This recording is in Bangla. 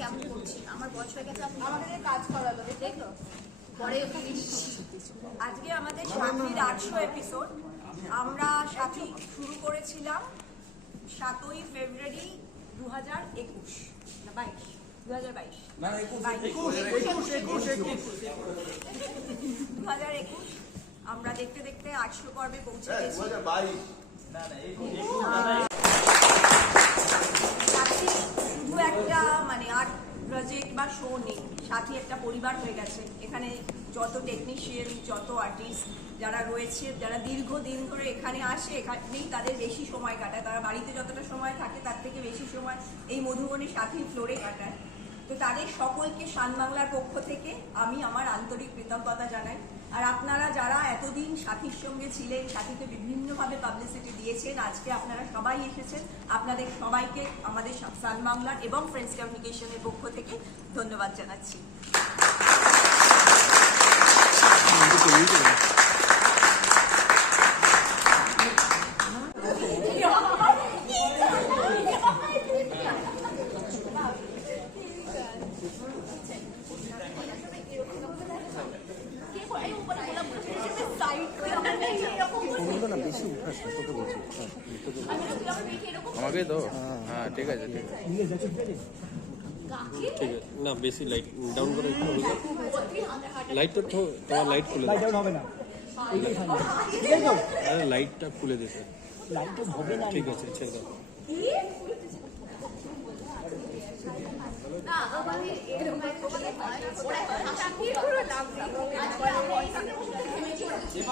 কেমন করছিস আমার বছরের কাজ করালো আজকে আমাদের সাথীর আটশো এপিসোড আমরা সাথী শুরু করেছিলাম সাতই ফেব্রুয়ারি দু হাজার একুশ বাইশ। দু বাইশ দু হাজার একুশ আমরা দেখতে দেখতে আটশো পর্বে পৌঁছে গেছি শুধু একটা মানে আর্ট প্রজেক্ট বা শো নেই। সাথী একটা পরিবার হয়ে গেছে। এখানে যত টেকনিশিয়ান যত আর্টিস্ট যারা রয়েছে, যারা দীর্ঘদিন ধরে এখানে আসে, এখানেই তাদের বেশি সময় কাটায়। তারা বাড়িতে যতটা সময় থাকে, তার থেকে বেশি সময় এই মধুবনী সাথী ফ্লোরে কাটায়। তো তাদের সকলকে শান বাংলার পক্ষ থেকে আমি আমার আন্তরিক কৃতজ্ঞতা জানাই। আর আপনারা যারা এতদিন সাথীর সঙ্গে ছিলেন, সাথীকে বিভিন্নভাবে পাবলিসিটি দিয়েছেন, আজকে আপনারা সবাই এসেছেন। আপনাদের সবাইকে আমাদের সান বাংলার এবং ফ্রেন্ডস কমিউনিকেশনের পক্ষ থেকে ধন্যবাদ জানাচ্ছি। না বেশি উঠাস না তোকে বলছি। হ্যাঁ, আমাকে তো হ্যাঁ ঠিক আছে ঠিক আছে। ঠিক আছে। না বেশি লাইট ডাউন করে একটু হবে লাইটটা তো তোমার লাইট খুলে লাইট হবে না? আরে লাইটটা খুলে দিতে লাইট তো হবে না। ঠিক আছে ছেড়ে দাও। আপনারা কোনো Ay,